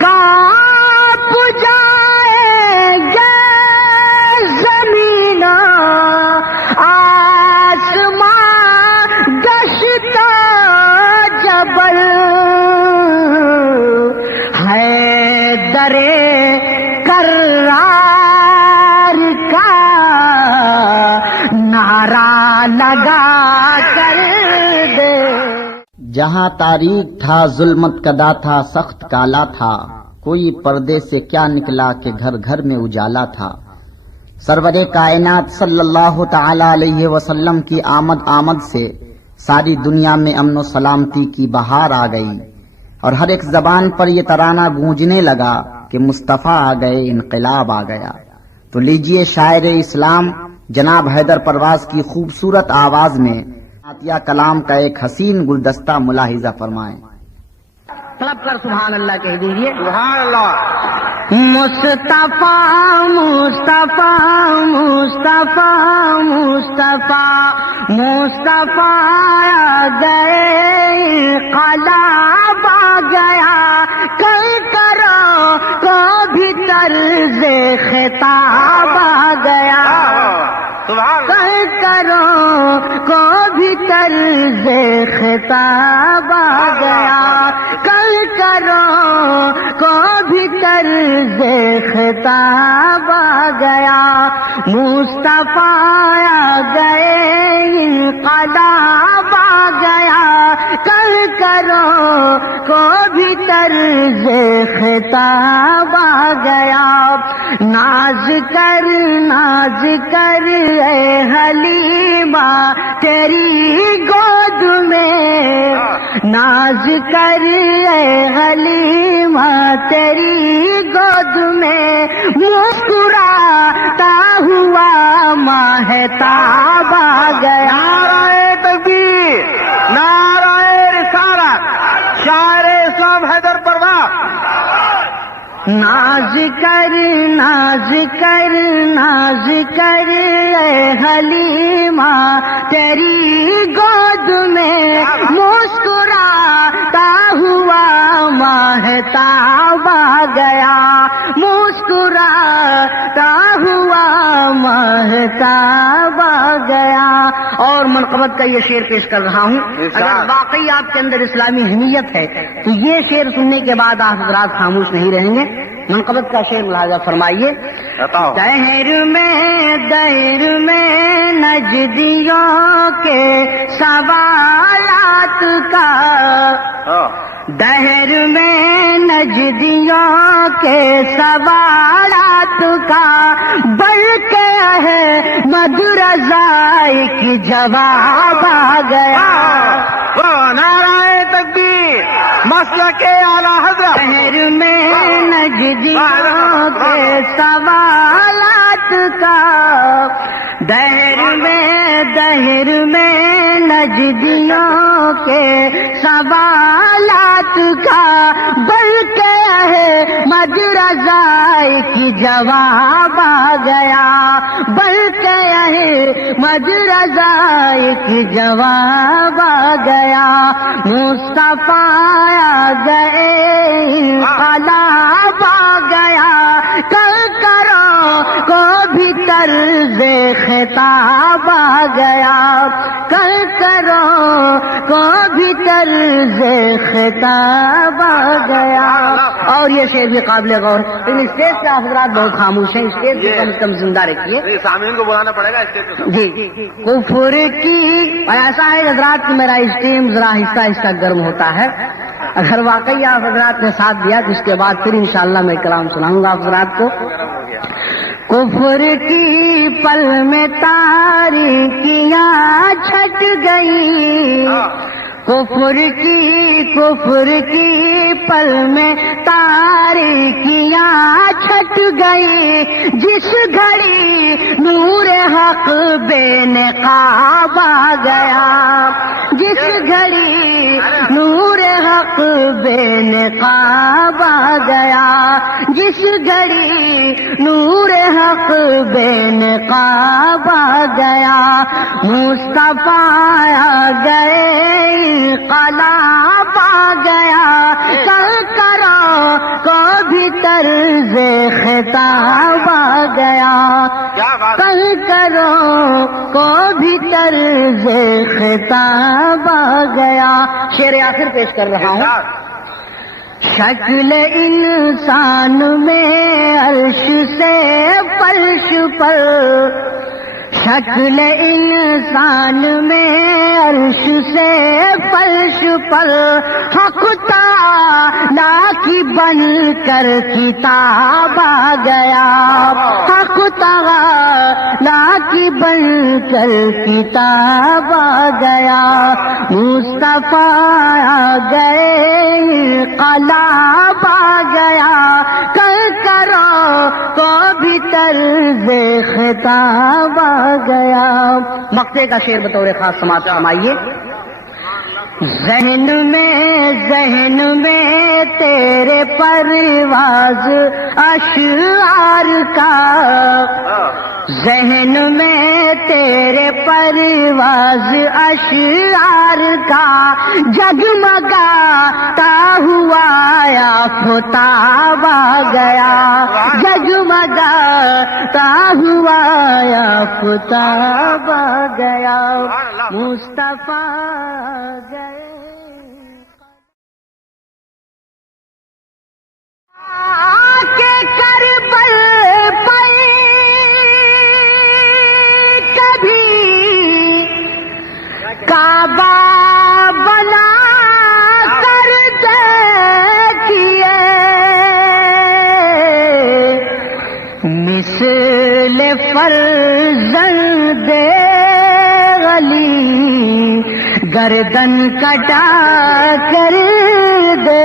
کانپ جائے گے زمین آسمان دشت جبل ہے درے کرار کا نعرہ لگا کر دے. جہاں تاریک تھا ظلمت کدا تھا سخت کالا تھا، کوئی پردے سے کیا نکلا کہ گھر گھر میں اجالا تھا. سرور کائنات صلی اللہ تعالی علیہ وسلم کی آمد سے ساری دنیا میں امن و سلامتی کی بہار آ گئی، اور ہر ایک زبان پر یہ ترانہ گونجنے لگا کہ مصطفیٰ آ گئے، انقلاب آ گیا. تو لیجئے شاعر اسلام جناب حیدر پرواز کی خوبصورت آواز میں عطیہ کلام کا ایک حسین گلدستہ ملاحظہ فرمائیں. طلب کر سبحان اللہ کہہ دیجیے. سبحان اللہ. مصطفیٰ مصطفیٰ مصطفیٰ مصطفیٰ مصطفیٰ آ گئے، انقلاب آ گیا. کل کرو کو بھی طرز خطاب آ گیا. کل کرو کو بھی طرز خطاب آ گیا. کل کرو کو بھی طرز خطاب آ گیا. مصطفیٰ آ گئے، انقلاب آ گیا. کل کرو کو بھی طرز خطاب آ گیا. ناز کر اے حلیمہ تیری گود میں، ناز کر اے حلیمہ تیری گود میں. مسکراتا ہوا ماہتاب آ گیا. نعرہ تکبیر، نعرہ رسالت، شاعر اسلام حیدر پرواز. ناز کر اے حلیمہ تیری گود میں. مسکراتا ہوا ماہتاب آ گیا. مسکراتا ہوا ماہتاب آ گیا. اور منقبت کا یہ شعر پیش کر رہا ہوں. اگر واقعی آپ کے اندر اسلامی حمیت ہے تو یہ شعر سننے کے بعد آپ حضرات خاموش نہیں رہیں گے. منقبت کا شعر ملاحظہ فرمائیے. دہر میں نجدیوں کے سوالات کا، دہر میں نجدیوں کے سوالات کا بلکہ ہے مدرزائی کی جواب آ گیا. نعرہ تکبیر، مسلک اعلیٰ حضرت. دہر میں نجدیوں کے سوالات کا، دہر میں نجدیوں کے سوالات کا بلکہ ہے مدرزائی کی جواب آ گیا. بلکہ ہے مدرزائی کی جواب آ گیا. مصطفیٰ آ گئے، انقلاب آ گیا. کل کرو کو بھی طرز خطاب آ گیا. کل کرو کو بھی طرز خطاب آ گیا. اور یہ شعر بھی قابل غور. لیکن اسٹیج پہ حضرات بہت خاموش ہیں، اسٹیج پہ کم از کم زندہ رکھیے. سامعین کو بلانا پڑے گا اسٹیج پہ. جی کفر کی ایسا ہے حضرات کہ میرا اسٹیم ذرا آہستہ آہستہ گرم ہوتا ہے. اگر واقعی آپ حضرات نے ساتھ دیا تو اس کے بعد پھر انشاءاللہ میں کلام سناؤں گا آپ حضرات کو. کفر کی پل میں تاریکیاں چھٹ گئی، کفر کی پل میں تاریکیاں چھٹ گئی. جس گھڑی نور حق بے نقاب آ گیا، جس گھڑی نور حق بے نقاب آ گیا. جس گھڑی نور حق بے نقاب آ گیا. مصطفیٰ آ گئے، انقلاب آ گیا. کل کرو کو خطاب آ گیا، کیا بات کل کرو کو بھی طرز خطاب آ گیا. شعر آخر پیش کر رہا ہوں. شکل انسان میں عرش سے فرش پر، شکل انسان میں عرش سے فرش پر، حق تعالیٰ کی بن کر کتاب آ گیا، حق تعالیٰ کی بن کر کتاب آ گیا. مصطفیٰ آ گئے انقلاب آ گیا، کل کرو کو بھی طرز خطاب آ گیا. مقطع کا شعر بطور خاص سماعت فرمائیے. ذہن میں تیرے پرواز اشعار کا، ذہن میں تیرے پرواز اشعار کا، جگمگاتا ہوا آفتاب آ گیا، جگمگاتا ہوا آفتاب آ گیا. مصطفیٰ گئے کے کربل پر کبھی کعبہ بنا کر دیکھیے، مثل فرزند علی گردن کٹا کر دیکھیے.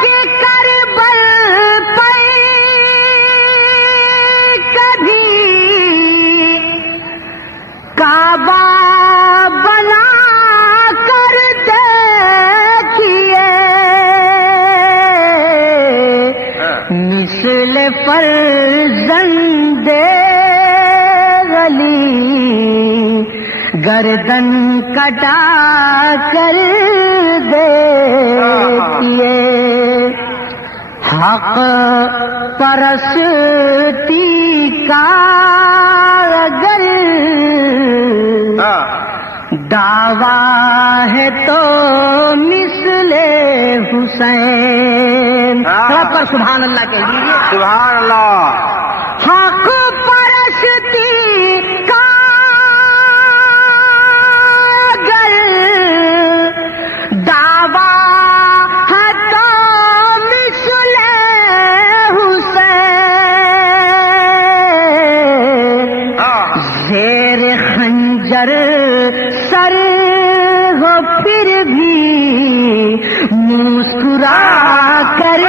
کے کربل پر کبھی کعبہ بنا کر دیکھیے، مثل فرزند علی گردن کٹا کر دیکھیے. حق پرستی کا اگر دعویٰ ہے تو مثل حسین. پر سبحان اللہ کہہ دیجیے. سبحان اللہ. حق پرستی کا اگر دعویٰ ہے تو مثل حسین، زیر خنجر سر ہو پھر بھی مسکرا کر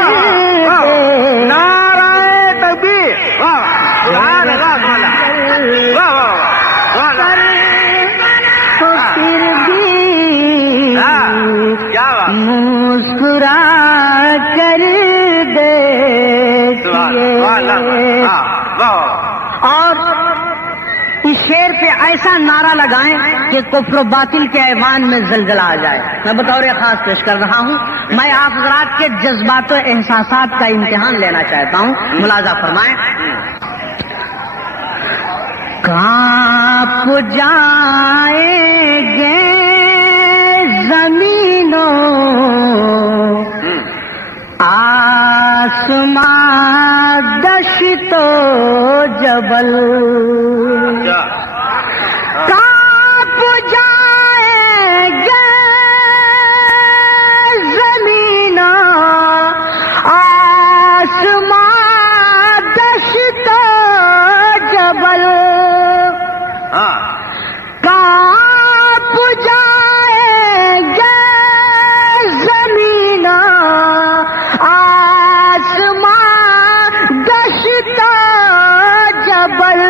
مسکرا کر دیکھیے. اور اس شعر پہ ایسا نعرہ لگائیں کہ کفر و باطل کے ایوان میں زلزلہ آ جائے. میں بطور خاص پیش کر رہا ہوں. میں آپ حضرات کے جذبات و احساسات کا امتحان لینا چاہتا ہوں. ملاحظہ فرمائیں. کانپ جائیں گے زمینوں آسمان دشت و جبل، کانپ جائیں گے زمینوں آسمان دشت و جبل، کانپ جائیں گے زمین آسمان دشت جبل،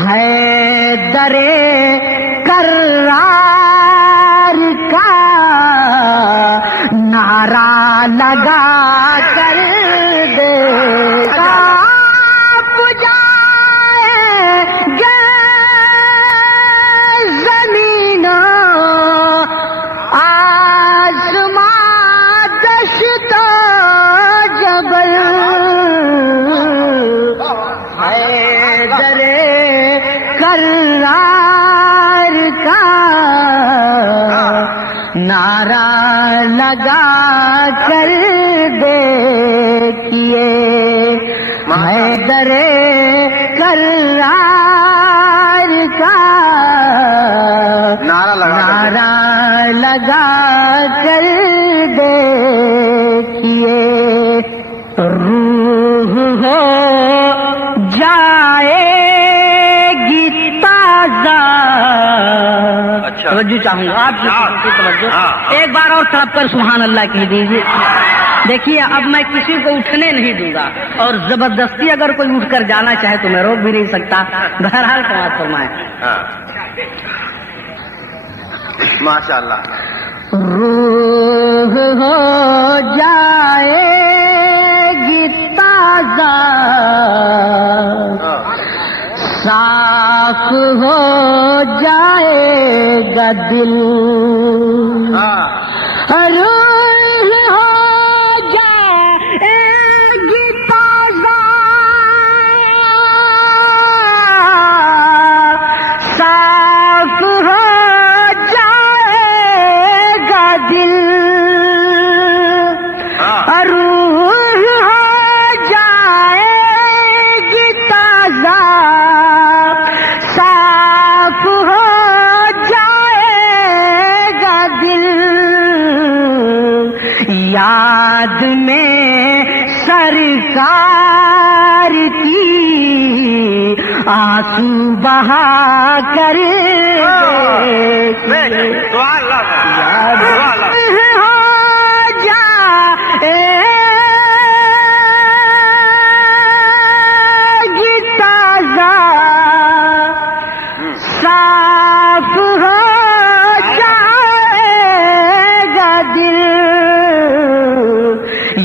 ہے درے کرار کا نعرہ لگا کر دے. نعرہ لگا کر دیکھیے حیدر کرار کا نعرہ لگا کر دیکھیے روح ہو جائے گی تازہ. توجہ چاہوں گا آپ کی توجہ ایک بار اور طرف کر سبحان اللہ کہہ دیجیے. دیکھیے اب میں کسی کو اٹھنے نہیں دوں گا اور زبردستی اگر کوئی اٹھ کر جانا چاہے تو میں روک بھی نہیں سکتا. بہرحال سماعت فرمائیں. ماشاء اللہ. روح ہو جائے گی تازہ صاف ہو جائے گا دل روح ہو جائے گی تازہ صاف ہو جائے گا دل روح ہو جائے گی تازہ صاف ہو جائے گا دل یاد میں سرکار کی آنسو بہا کر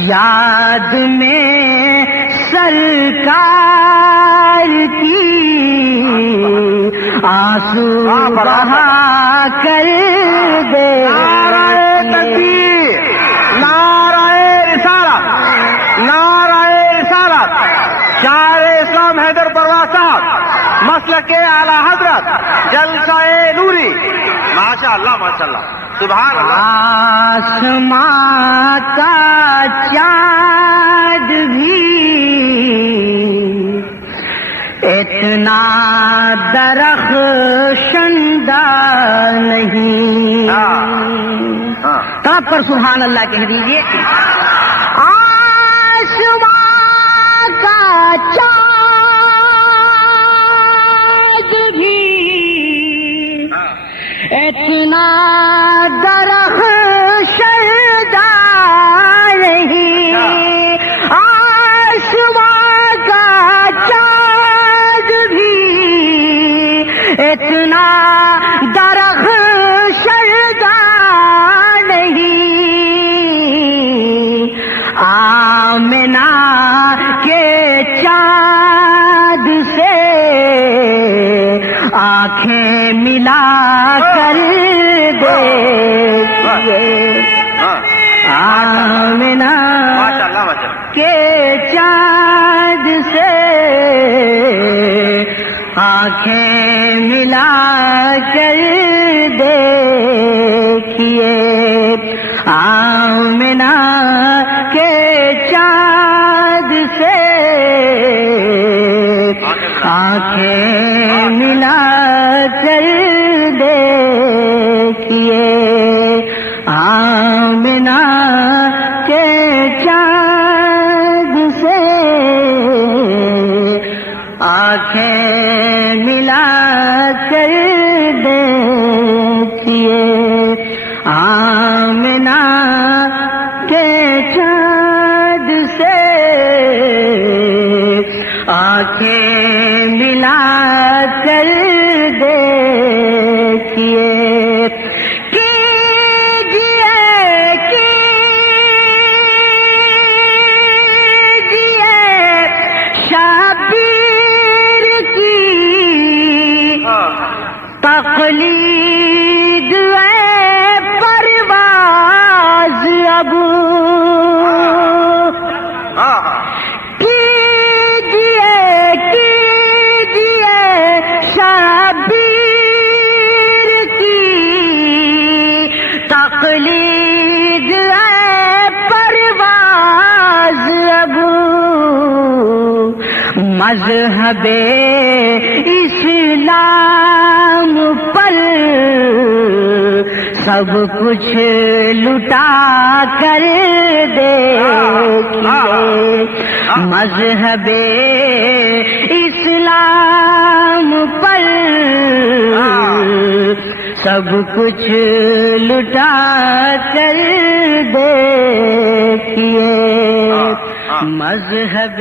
یاد میں سرکار کی آنسو بہا کر دے. نعرہ رسالت، نعرہ رسالت. شاعر اسلام حیدر پرواز صاحب، مسلک اعلی حضرت، جلسہ نوری. ماشاء اللہ ماشاء اللہ سبحان اللہ. آسماں کا چاند بھی اتنا درخشندہ نہیں. طرف پر سبحان اللہ کہہ دیجیے. آسماں کا چاند بھی اتنا درخشندہ نہیں. آسماں کا چاند بھی اتنا درخشندہ نہیں. آمنہ کے چاند سے آنکھیں ملا کر آمنہ کے چاند سے آنکھیں ملا کر دیکھیے. آمنہ کے چاند سے آنکھیں ملا کر دیکھیے. آمنہ کے چاند سے آنکھیں ملا کر دیکھیے. آمنہ کے چاند سے آنکھیں ملا کر دیکھیے. تقلید ہے پروان مذہب اسلام پر سب کچھ لٹا کر دیکھیے، مذہب اسلام پر سب کچھ لٹا کر دیکھیے، مذہب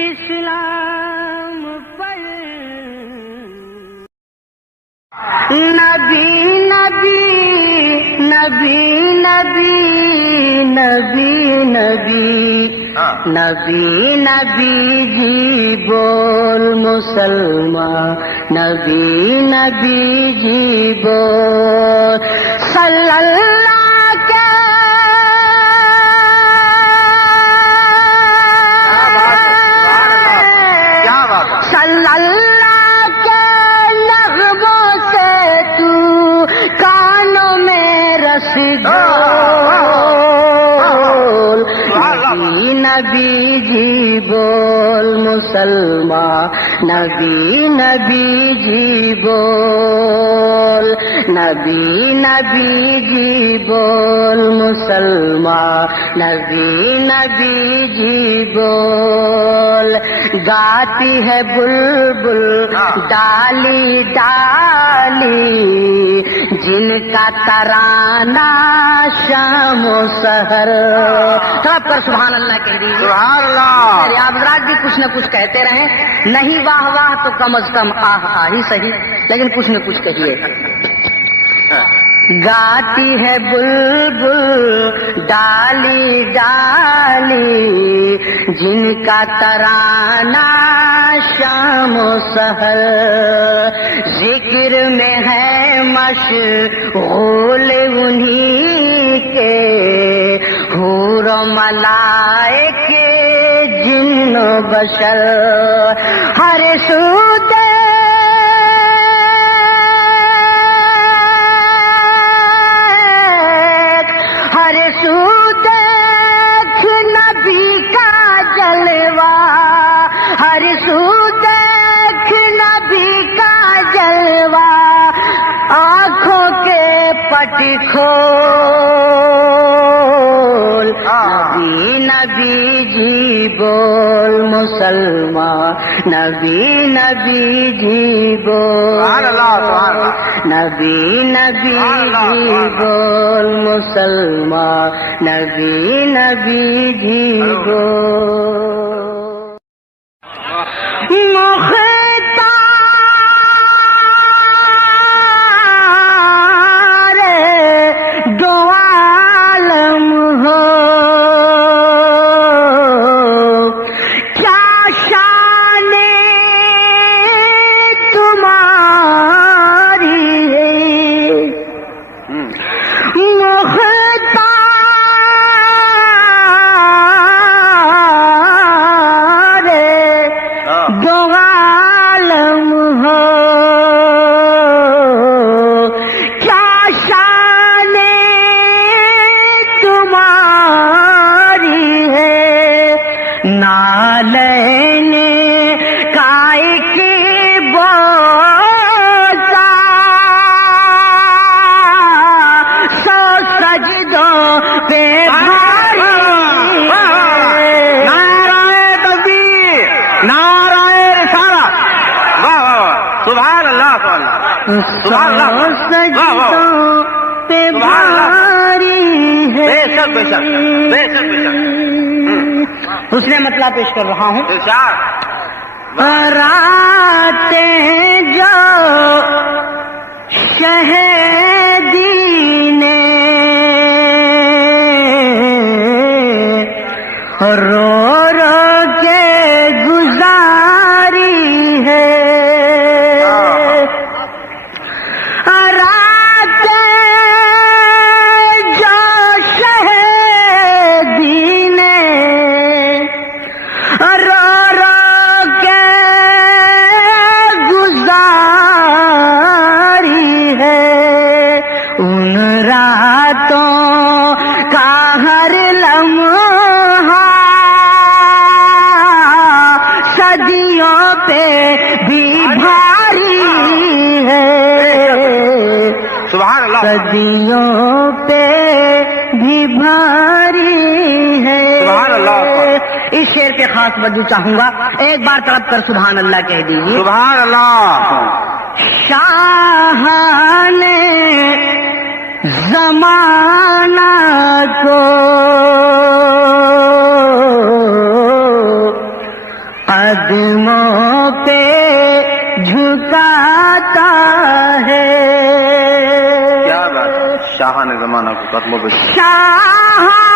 اسلام پر نبی نبی نبی نبی نبی نبی نبی نبی جی بول مسلمان، نبی نبی جی بول، صلی اللہ کے صلی اللہ کے نغموں سے تو کانوں میں رس گول، نبی جی بول مسلمان، نبی نبی جی بول، نبی نبی جی بول مسلمان، نبی نبی جی بول، گاتی ہے بلبل ڈالی ڈالی، جن کا ترانہ شام و سحر، سب پر سبحان اللہ کہہ دیجیے، سبحان اللہ۔ آپ حضرات بھی کچھ نہ کچھ کہتے رہیں، نہیں واہ واہ تو کم از کم آہ ہی صحیح، لیکن کچھ نہ کچھ کہیے۔ گاتی ہے بلبل ڈالی ڈالی، جن کا ترانہ شام و سحر، ذکر میں ہے مشغول انہی کے، حور و ملائکے جن و بشر، ہر سو دیکھ نبی کا جلوہ، ہر سو دیکھ نبی کا جلوہ، آنکھوں کے پٹ کھول، نبی نبی جی بول مسلمان، نبی نبی جی بول، نبی نبی جی بول مسلمان، نبی نبی جی بول، مختار دو عالم ہو، کیا شان تمہاری ہے، مختار دو عالم ہو، کیا شان تمہاری ہے، نالین کائے کی بوسا، سو سجدوں پہ اس نے مطلب پیش کر رہا ہوں، راتیں جو شہیدی نے رو رو کے گزاری ہے، پہ بھی بھاری ہے، سبحان اللہ، صدیوں پہ بھی بھاری ہے۔ سبحان اللہ۔ اس شعر کے خاص وجہ چاہوں گا، ایک بار تڑپ کر سبحان اللہ کہہ دیجیے۔ سبحان اللہ۔ شاہان زمانہ کو قدموں پہ جھکاتا ہے، کیا بات ہے، شاہان زمانہ کو قدموں پہ شاہان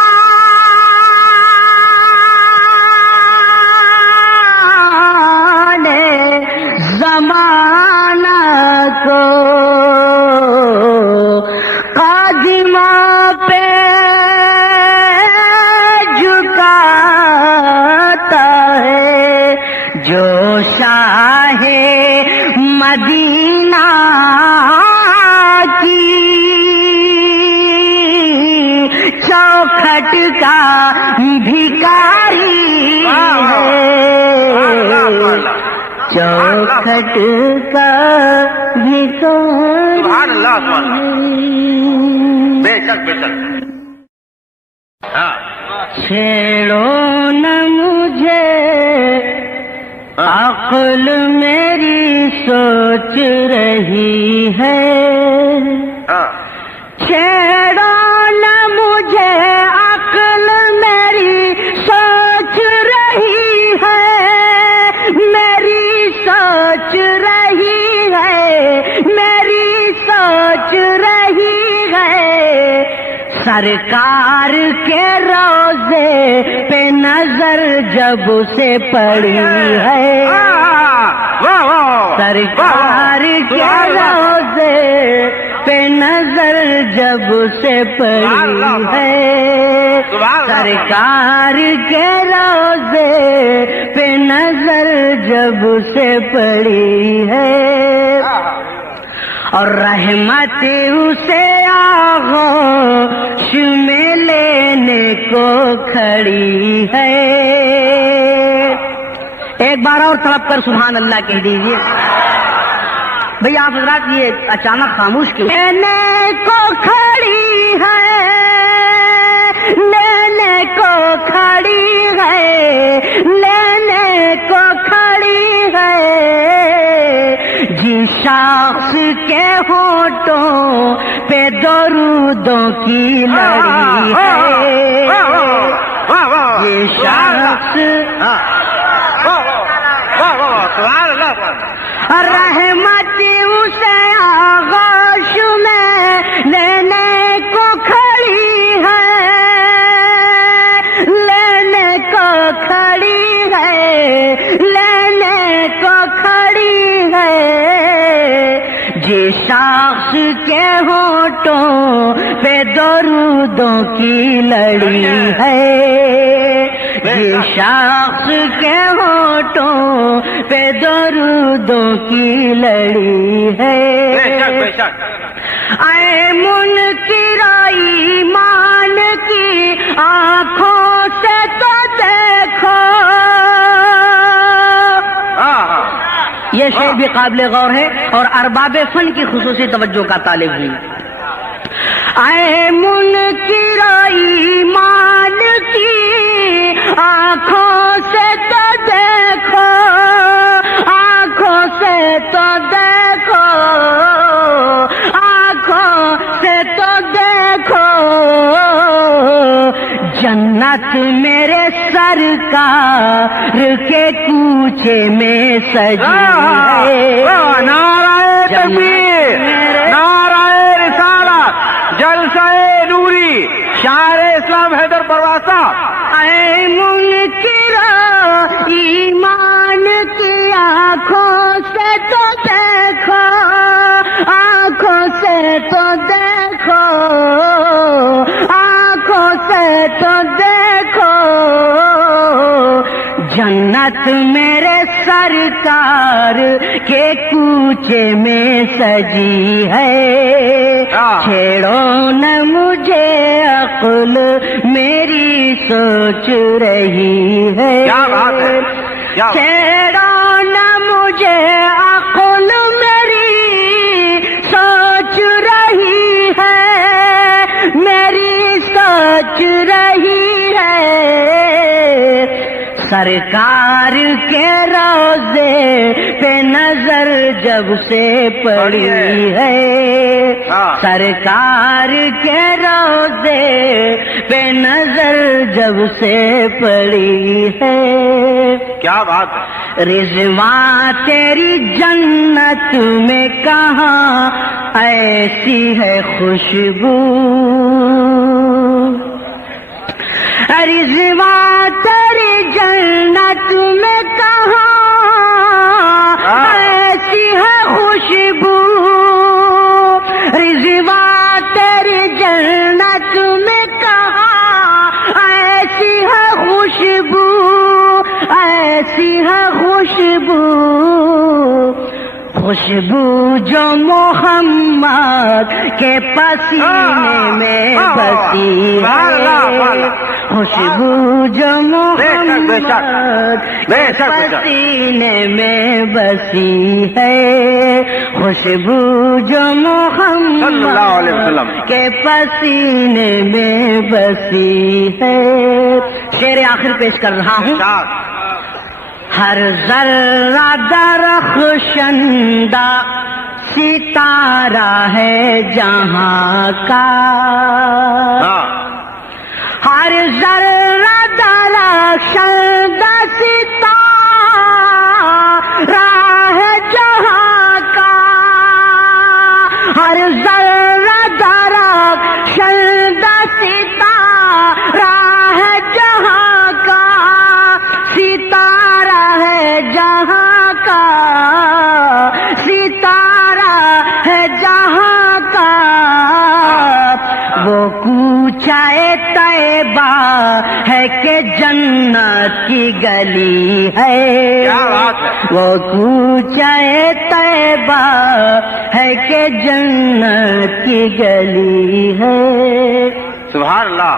زمانہ کو قدموں پہ جھکاتا ہے، جو شاہ مدینہ کی چوکھٹ کا بھکاری ہے، چوکھٹ کا بھکاری۔ سبحان اللہ، سبحان اللہ، بے شک بے شک۔ ہاں، چھیڑو نہ مجھے، عقل میری سوچ رہی ہے، ہاں، چھیڑو نہ مجھے، عقل میری سوچ رہی ہے، میری سوچ رہی ہے، میری سوچ رہی ہے، سرکار کے روزے پہ نظر جب سے پڑی ہے، سرکار کے روزے پہ نظر جب سے پڑی ہے، سرکار کے روزے پہ نظر جب سے پڑی ہے، اور رحمت اسے آغوش میں لینے کو کھڑی ہے۔ ایک بار اور تڑپ کر سبحان اللہ کہہ دیجیے۔ بھئی آپ حضرات یہ اچانک خاموش کیوں؟ لینے کو کھڑی ہے، لینے کو کھڑی ہے، لینے کو کھڑی ہے، جن شخص کے ہونٹوں پہ درودوں کی لڑی ہے، یہ شخص رحمت اسے آغوش میں لینے کو کھڑی ہے، لینے کو کھڑی ہے، لینے کو کھڑی ہے، جس شخص کے ہونٹوں پہ درودوں کی لڑی ہے، جس شخص کے ہونٹوں پہ درودوں کی لڑی ہے، اے منکر ایمان کی آنکھوں سے تو دیکھو۔ یہ شعر بھی قابل غور ہے اور ارباب فن کی خصوصی توجہ کا طالب ہے۔ اے منکر ایمان کی آنکھوں سے تو دیکھو، آنکھوں سے تو دیکھو، آنکھوں سے تو دیکھو، جنت میرے سرکار کے کوچے میں سجی ہے۔ نعرہ تکبیر، نعرہ رسالت، جلسہ نوری، شاعر اسلام حیدر پروازی صاحب۔ اے منکر ایمان کی آنکھوں سے تو دیکھو، آنکھوں سے تو دیکھو، آنکھوں سے تو دیکھو، جنت میرے سرکار کے کوچے میں سجی ہے۔ چھیڑو نہ مجھے، عقل میری سوچ رہی ہے، کیا بات ہے، چھیڑو نہ سرکار کے روضے پہ نظر جب سے پڑی ہے، سرکار کے روضے پہ نظر جب سے پڑی ہے، کیا بات ہے، رضوان تیری جنت میں کہاں ایسی ہے خوشبو، رضوان تیری جنت میں کہاں ایسی ہے خوشبو، رضوان تیری جنت میں کہاں ایسی ہے خوشبو، ایسی ہے خوشبو، خوشبو جو محمد کے پسینے میں بسی ہے، خوشبو جو محمد کے پسینے میں بسی ہے، خوشبو جو محمد کے پسینے میں بسی ہے۔ شعر آخر پیش کر رہا ہوں۔ ہر ذرہ درخشندہ ستارہ ہے جہاں کا، ہر ذرہ درخشندہ ستارہ ہے جہاں کا، ہر ذرہ درخشندہ ستارہ ہے جہاں کا، ستارہ ہے جہاں کا، ستارہ ہے جہاں کا، وہ کوچہ طیبہ ہے کہ جنت کی گلی ہے، وہ کوچہ طیبہ ہے کہ جنت کی گلی ہے، سبحان اللہ۔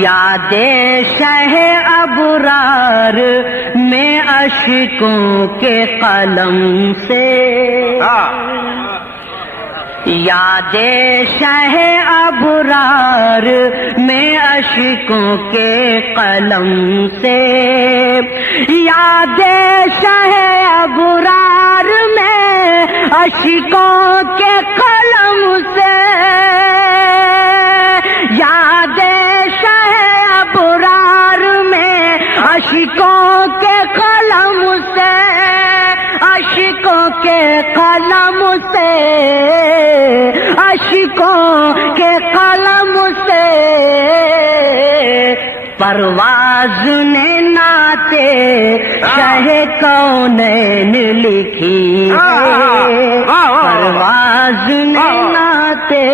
یاد شہ ابرار میں اشکوں کے قلم سے، یاد شہ ابرار میں اشکوں کے قلم سے، یاد شہ ابرار میں اشکوں کے قلم سے، یاد شہ ابرار میں اشکوں کے قلم سے، اشکوں کے قلم سے، اشکوں کے قلم سے، پرواز نے ناتے شہ کونین لکھی ہے، پرواز نے ناتے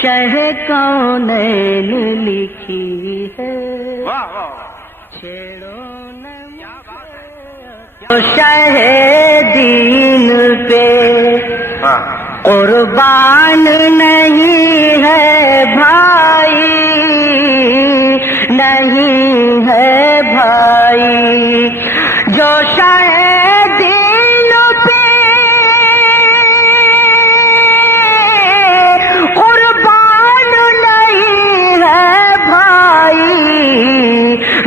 شہ کونین لکھی ہے، چھیڑو جو شہ دین پہ قربان نہیں ہے بھائی، نہیں ہے بھائی، جو شہ دین پہ قربان نہیں ہے بھائی،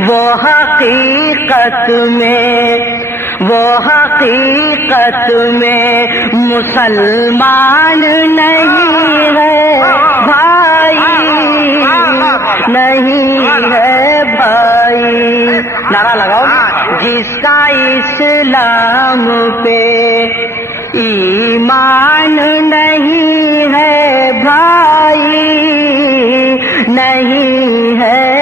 وہ حقیقت میں مسلمان نہیں ہے بھائی، نہیں ہے بھائی، نعرہ لگاؤ، جس کا اسلام پہ ایمان نہیں ہے بھائی، نہیں ہے